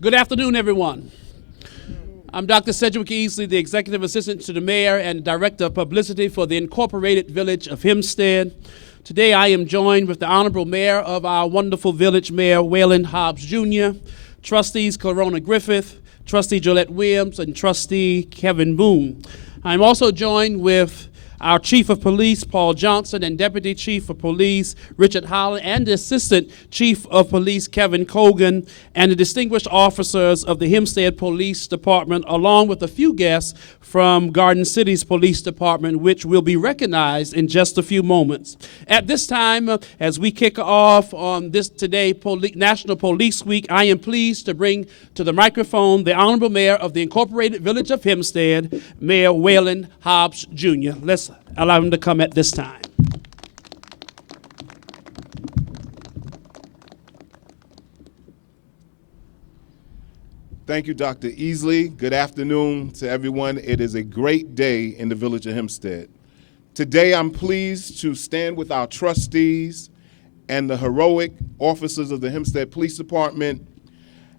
Good afternoon, everyone. I'm Dr. Sedgwick Easley, the Executive Assistant to the Mayor and Director of Publicity for the Incorporated Village of Hempstead. Today I am joined with the Honorable Mayor of our wonderful village, Mayor WAYLYN Hobbs Jr., Trustees Corona Griffith, Trustee Jolette Williams, and Trustee Kevin Boone. I'm also joined with our Chief of Police, Paul Johnson, and Deputy Chief of Police, Richard Holland, and the Assistant Chief of Police, Kevin Cogan, and the distinguished officers of the Hempstead Police Department, along with a few guests from Garden City's Police Department, which will be recognized in just a few moments. At this time, as we kick off on this today, National Police Week, I am pleased to bring to the microphone the Honorable Mayor of the Incorporated Village of Hempstead, Mayor WAYLYN Hobbs Jr. Let's allow him to come at this time. Thank you, Dr. Easley. Good afternoon to everyone. It is a great day in the village of Hempstead. Today, I'm pleased to stand with our trustees and the heroic officers of the Hempstead Police Department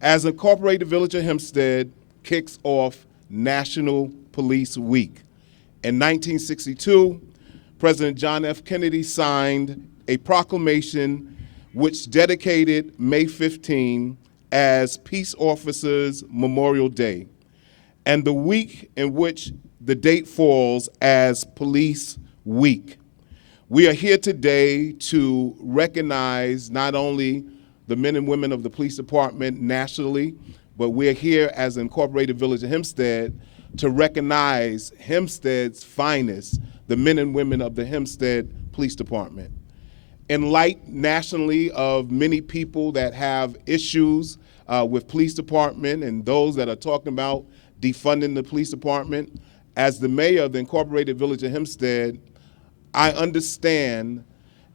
as Incorporated Village of Hempstead kicks off National Police Week. In 1962, President John F. Kennedy signed a proclamation which dedicated May 15 as Peace Officers Memorial Day, and the week in which the date falls as Police Week. We are here today to recognize not only the men and women of the police department nationally, but we're here as Incorporated Village of Hempstead to recognize Hempstead's finest, the men and women of the Hempstead Police Department. In light nationally of many people that have issues with police department and those that are talking about defunding the police department, as the mayor of the Incorporated Village of Hempstead, I understand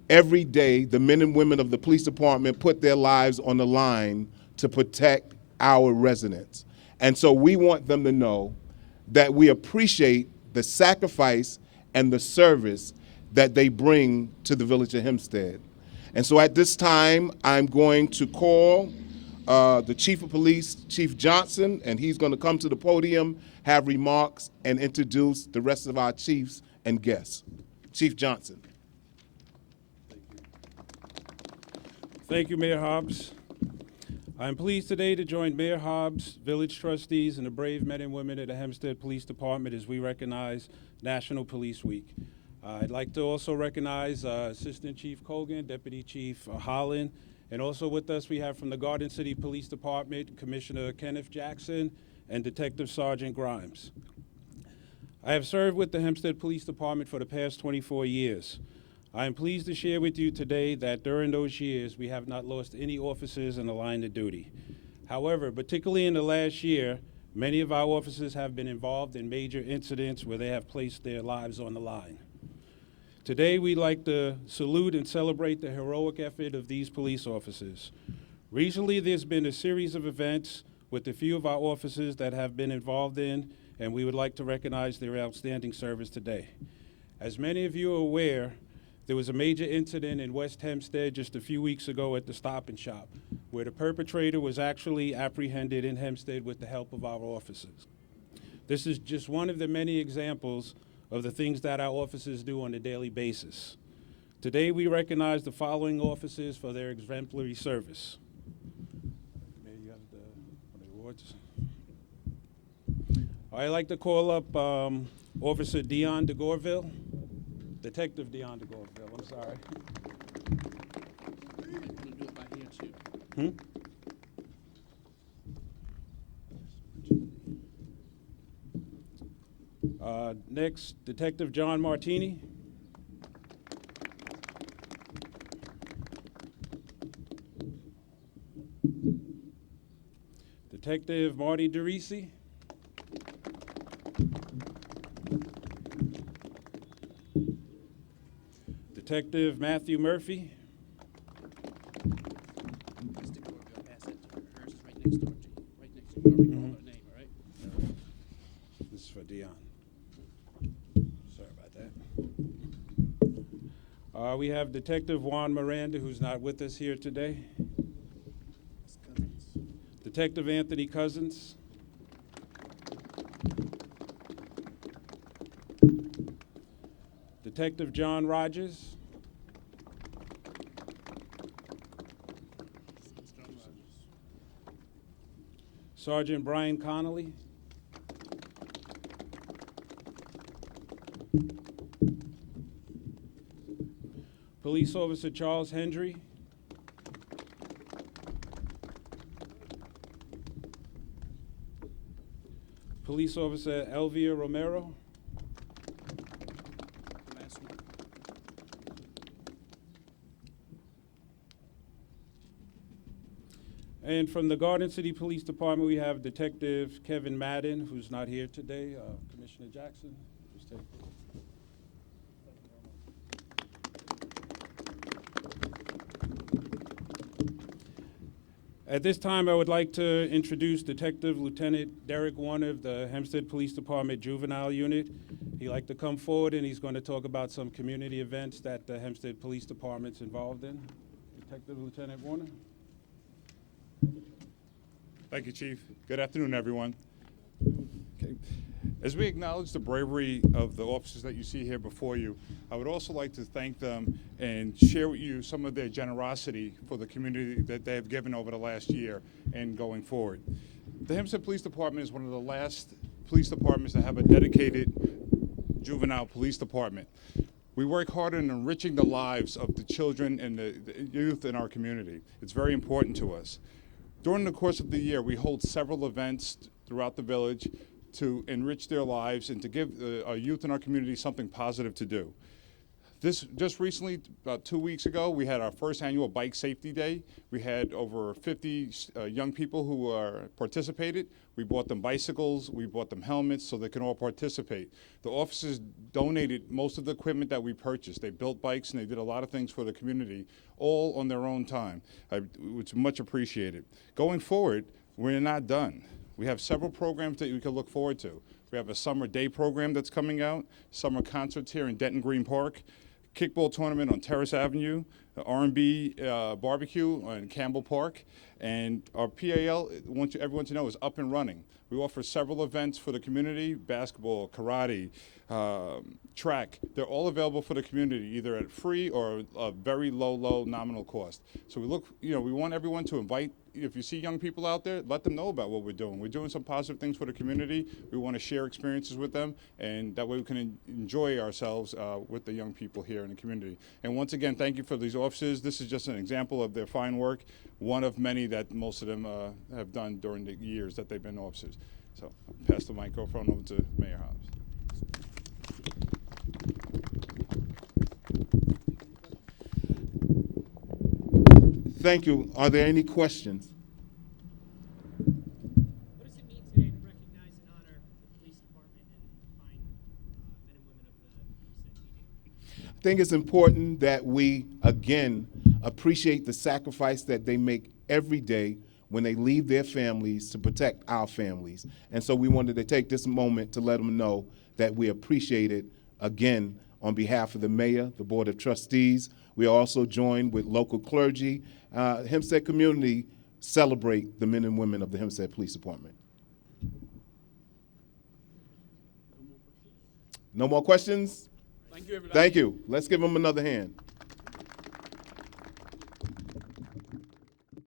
every day the men and women of the police department put their lives on the line to protect our residents. And so we want them to know that we appreciate the sacrifice and the service that they bring to the village of Hempstead. And so at this time, I'm going to call the Chief of Police, Chief Johnson, and he's going to come to the podium, have remarks, and introduce the rest of our chiefs and guests. Chief Johnson. Thank you, Mayor Hobbs. I'm pleased today to join Mayor Hobbs, village trustees, and the brave men and women of the Hempstead Police Department as we recognize National Police Week. I'd like to also recognize Assistant Chief Cogan, Deputy Chief Holland, and also with us we have from the Garden City Police Department, Commissioner Kenneth Jackson and Detective Sergeant Grimes. I have served with the Hempstead Police Department for the past 24 years. I am pleased to share with you today that during those years, we have not lost any officers in the line of duty. However, particularly in the last year, many of our officers have been involved in major incidents where they have placed their lives on the line. Today, we'd like to salute and celebrate the heroic effort of these police officers. Recently, there's been a series of events with a few of our officers that have been involved in, and we would like to recognize their outstanding service today. As many of you are aware, there was a major incident in West Hempstead just a few weeks ago at the Stop and Shop, where the perpetrator was actually apprehended in Hempstead with the help of our officers. This is just one of the many examples of the things that our officers do on a daily basis. Today, we recognize the following officers for their exemplary service. May you have the awards. I'd like to call up Officer Dion de Gorville. Detective Dion de Gorville, I'm sorry. Do it by here, too. Next, Detective John Martini. Detective Marty DeRisi. Detective Matthew Murphy. This is for Dion. Sorry about that. We have Detective Juan Miranda, who's not with us here today. Detective Anthony Cousins, Detective John Rogers, Sergeant Brian Connolly, Police Officer Charles Hendry, Police Officer Elvia Romero, and from the Garden City Police Department, we have Detective Kevin Madden, who's not here today. Commissioner Jackson, please take it. At this time, I would like to introduce Detective Lieutenant Derrick Warner of the Hempstead Police Department Juvenile Unit. He'd like to come forward and he's going to talk about some community events that the Hempstead Police Department's involved in. Detective Lieutenant Warner. Thank you, Chief. Good afternoon, everyone. Okay. As we acknowledge the bravery of the officers that you see here before you, I would also like to thank them and share with you some of their generosity for the community that they have given over the last year and going forward. The Hempstead Police Department is one of the last police departments to have a dedicated juvenile police department. We work hard in enriching the lives of the children and the youth in our community. It's very important to us. During the course of the year, we hold several events throughout the village to enrich their lives and to give our youth in our community something positive to do. Just recently, about 2 weeks ago, we had our first annual Bike Safety Day. We had over 50 young people who participated. We bought them bicycles, we bought them helmets so they can all participate. The officers donated most of the equipment that we purchased. They built bikes and they did a lot of things for the community, all on their own time, which is much appreciated. Going forward, we're not done. We have several programs that we can look forward to. We have a summer day program that's coming out, summer concerts here in Denton Green Park, kickball tournament on Terrace Avenue, R&B barbecue on Campbell Park, and our PAL, I want everyone to know, is up and running. We offer several events for the community: basketball, karate, track. They're all available for the community, either at free or a very low nominal cost. So we want everyone to invite. If you see young people out there, let them know about what we're doing. We're doing some positive things for the community. We want to share experiences with them, and that way we can enjoy ourselves with the young people here in the community. And once again, thank you for these officers. This is just an example of their fine work, one of many that most of them have done during the years that they've been officers. So I'll pass the microphone over to Mayor Hobbs. Thank you. Are there any questions? What does it mean today to recognize and honor the police department and fine men and women of the Hempstead PD? I think it's important that we, again, appreciate the sacrifice that they make every day when they leave their families to protect our families. And so we wanted to take this moment to let them know that we appreciate it, again, on behalf of the mayor, the board of trustees. We are also joined with local clergy. Hempstead community celebrate the men and women of the Hempstead Police Department. No more questions? Thank you, everybody. Thank you. Let's give them another hand.